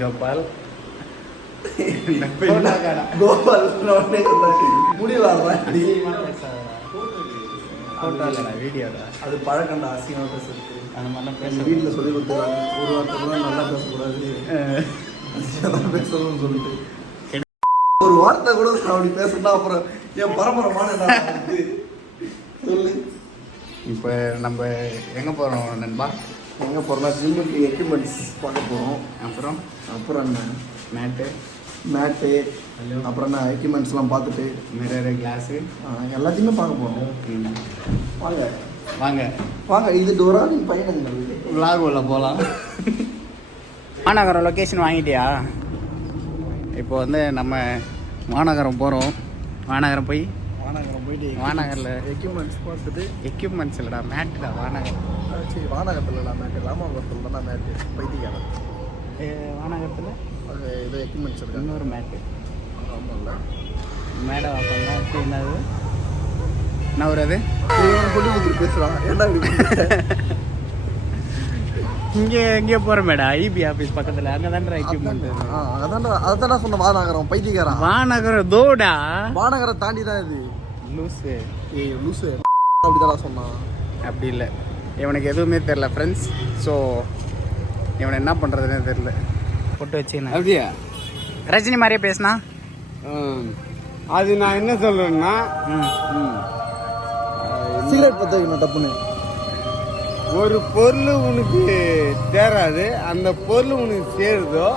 கோபால் கோபால் முடிவாடுறேன் வீடியோட அது பழக்கண்டா அசிங்கமாக பேசுறது அந்த மாதிரிலாம் பேச வீட்டில் சொல்லி கொடுத்துருவாங்க ஒரு வார்த்தை கூட நல்லா பேசக்கூடாது பேசணும்னு சொல்லிட்டு ஒரு வார்த்தை கூட அப்படி பேசணும்னா அப்புறம் என் பரம்பரமான சொல்லு. இப்போ நம்ம எங்கே போகிறோம் நண்பா? எங்கே போகிறோம்னா ஜிம்முக்கு எக்யூப்மெண்ட்ஸ் பார்க்க போகிறோம். அப்புறம் என்ன மேட்டு அப்புறம் என்ன எக்யூப்மெண்ட்ஸ்லாம் பார்த்துட்டு மிரரு கிளாஸு எல்லாத்தையுமே பார்க்க போகிறோம். வாங்க வாங்க வாங்க இது டோராவின் பயணங்கள். விலாக் உள்ள போகலாம். மாநகரம் லொக்கேஷன் வாங்கிட்டியா? இப்போ வந்து நம்ம மாநகரம் போகிறோம். மாநகரம் போயிட்டு வானகரில் எக்யூப்மெண்ட்ஸ் இல்லைடா மேட்டுடா. சரி வானகத்தில் இல்லை மேட்டு ராமாபுரத்தில் தான் மேட்டு பைத்தியக்காரன். வானகரத்தில் அது ஏதோ எக்யூப்மெண்ட்ஸ் இருக்கு. இன்னொரு மேட்டு ஆமாம்ல மேடை மேட்டு என்னது என்ன ஒரு அது சொல்லி கொடுத்துட்டு பேசுகிறான். ஏன்னா இங்கே போகிற மேடம் ஐபி ஆஃபீஸ் பக்கத்தில் அங்கே தான்டா எக்யூப்மெண்ட். அதான் சொன்ன வானகரம் பைத்தியக்காரன். வானகரம் தோடா வானகரம் தாண்டி தான் இது. லூஸு லூஸு அப்படிதான் சொன்னான். அப்படி இல்லை, இவனுக்கு எதுவுமே தெரில ஃப்ரெண்ட்ஸ். ஸோ இவனை என்ன பண்ணுறதுனே தெரில. போட்டு வச்சுக்கணும் அப்படியா? ரஜினி மாதிரியே பேசினா அது நான் என்ன சொல்கிறேன்னா சிகரெட் பற்ற வைக்கணும் டப்புன்னு. ஒரு பொருள் உனக்கு தேராது, அந்த பொருள் உனக்கு சேருதோ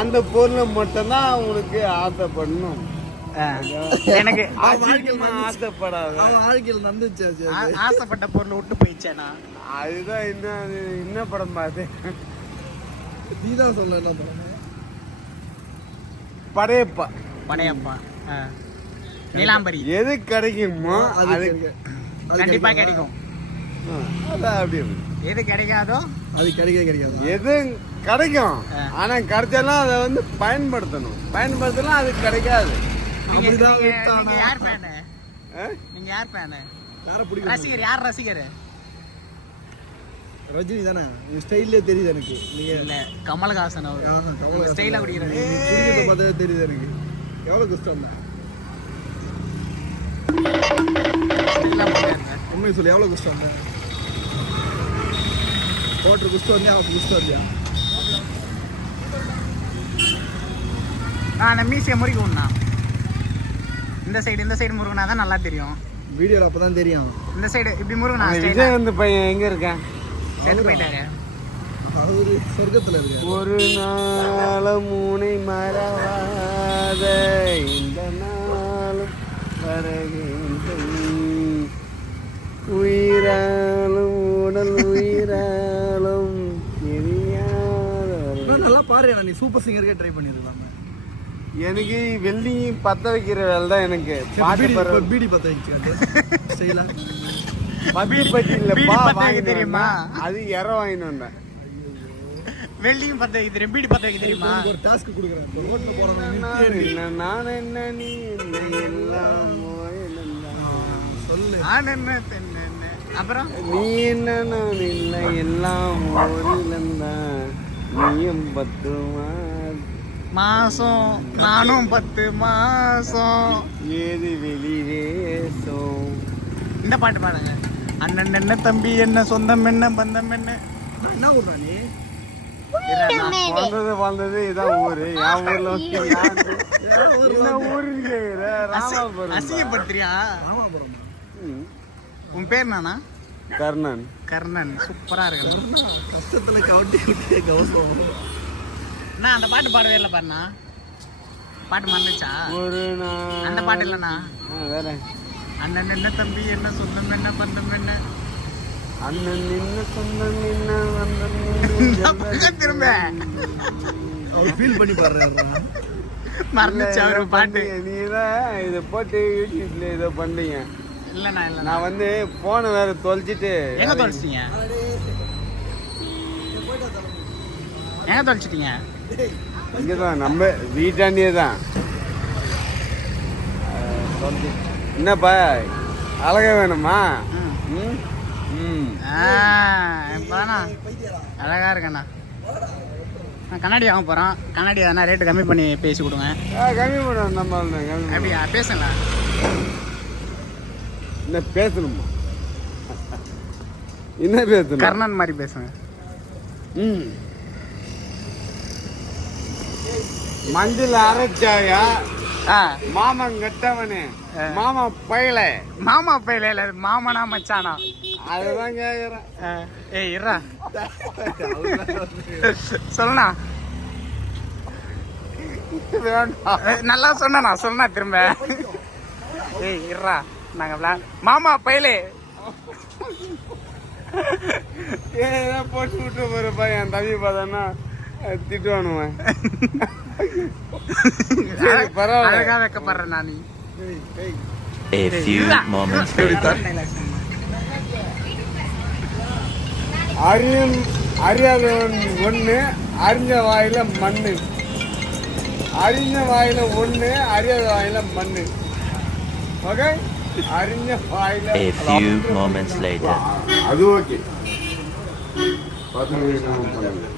அந்த பொருளை மட்டும்தான் உனக்கு ஆசைப்படணும். எனக்கு ஆசைப்படாது. வாழ்க்கையில் நடந்துச்சு ஆசைப்பட்ட பொருள் விட்டு போயிடுச்சேனா? அதுதான் என்ன படம் பார்த்து நீதான் சொல்ல என்ன படம்? படையப்பா. நீலாம்பரி. எது கிடைக்குமோ அது கண்டிப்பா கிடைக்கும். அதான் அப்படி எது கிடைக்காதோ அது கிடைக்காது. எது கிடைக்கும், ஆனா கிடைச்சாலும் அதை வந்து பயன்படுத்தலாம் அது கிடைக்காது. நீங்க யார் ஃபேன்? ரசிகர் யார்? ரசிகர் ரஜினி தானே. ஸ்டைல்லே தெரியுது எனக்கு. நீங்க இல்ல கமல்ஹாசன் அவர் ஸ்டைலா குடிக்கிறாரு. பார்த்தாவே தெரியுது எனக்கு. எவ்வளவு கஷ்டம் தான் உண்மை சொல்லி. எவ்வளவு கஷ்டம் தான் ஓட்டுற குஷ்டம் வந்தியா அவருக்கு குஷ்டம் வந்தியா? நான் மீசியை முறிக்கணும்னா இந்த சைடு முருகனா தான் நல்லா தெரியும். வீடியோல அப்பதான் தெரியும். இந்த சைடு இப்படி முருகனா. விஜய் வந்து பையன் எங்க இருக்கேன்? செத்து போயிட்டாரு. அவரு சொர்க்கத்துல இருக்கு. ஒரு நாள் மூனை மறவாத இந்த நாளும் வருகின்றும் உயிராலும் உடல் உயிராலும் நல்லா பாரு. நீ சூப்பர் சிங்கருக்கே ட்ரை பண்ணிருக்கலாமா? எனக்கு வெள்ளி பத்த வைக்கிற வேலை தான் எனக்கு. பீடி பத்த வைக்க தெரியுமா? அது இற வாங்கிட்டு வந்தேன். வெள்ளியும் பத்த வைக்க தெரியும், பீடி பத்த வைக்க தெரியுமா? ஒரு டாஸ்க் கொடுக்குறேன். நான் என்ன நீ எல்லாம் சொல்லு. அப்புறம் நீ என்ன நான் இல்லை எல்லாம் நீயும் 10 மாசம் நானும் 10 மாசம் ஏது வெளிவேசம். இந்த பாட்டு பாருங்க. அண்ணன் என்ன தம்பி என்ன சொந்தம் என்ன பந்தம் என்ன. என்ன ஊர்றா நீ? வந்தது இதான் ஊரு. என் ஊர்ல ஊருக்கு ராமாபுரம். அசிங்கப்படுத்துறியா? ராமாபுரம். உன் பேர் நானா? கர்ணன். சூப்பரா இருக்கு. கஷ்டத்துல கவுட்டி கவசம். நான் அந்த பாட்டு பாடவே இல்லை பாருண்ணா. பாட்டு மறந்துச்சா? ஒரு அந்த பாட்டு இல்லைண்ணா. வேற அண்ணன் என்ன தம்பி என்ன சொந்தம் என்ன பந்தம் என்ன. அண்ணன் என்ன சொந்தம் என்ன திரும்ப அவர் ஃபீல் பண்ணி பாடுறாரு. மறந்துச்சு அவரு பாட்டு. நீதான் இதை போட்டு யூடியூப்ல இதை பண்ணீங்க. இல்லண்ணா நான் வந்து போனை வேற தொலைச்சிட்டு. எங்க தொலைச்சிட்டீங்க? இங்கதான் நம்ம வீட்டாண்டியே தான். என்னப்பா அழகா வேணுமா? அழகா இருக்கண்ணா. நான் கண்ணாடி வாங்க போகிறோம். கண்ணாடி எதனா ரேட்டு கம்மி பண்ணி பேசி கொடுங்க. கம்மி பண்ணுவோம் நம்ம கம்மி அப்படியா? பேசலாம். என்ன பேசணுமா? என்ன பேசணும்? கர்ணன் மாதிரி பேசுங்க. ம் மஞ்சள் அரைச்சாயா மாமன் கட்டவனே மாமா பையல மாமா பையில இல்லை, மாமனா மச்சானா? அதுதான் கேக்குறேன். ஏய் இருடா, சொல்லணா. நல்லா சொன்னா திரும்ப. ஏய் இருடா, நாங்க மாமா பையலே ஏன் போட்டு விட்டு போறப்பா என் தம்பி பார்த்தானா திட்டுவானுவேன். சரி பரவாயில்ல. அழகா வைக்கப்படுறேன் நான். A few moments later. அறியாதவன் ஒண்ணு, அறிஞ்ச வாயில மண்ணு. அறிஞ்ச வாயில ஒண்ணு, அறியாத வாயில மண்ணு. ஓகே, அறிஞ்ச வாயில. A few moments later. அது ஓகே. 10 நிமிஷம் பண்ணுங்க.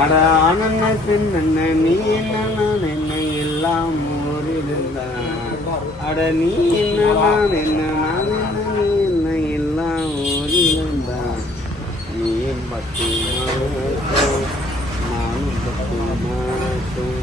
அட அண்ணன் பின்ன நீ என்ன எல்லாம் ஊரிருந்தான். அட நீ என்ன நான் என்ன நான் என்ன நீ என்ன எல்லாம் ஊரிருந்தான். நீ பத்து மாசம் நானும் 10 மாசம்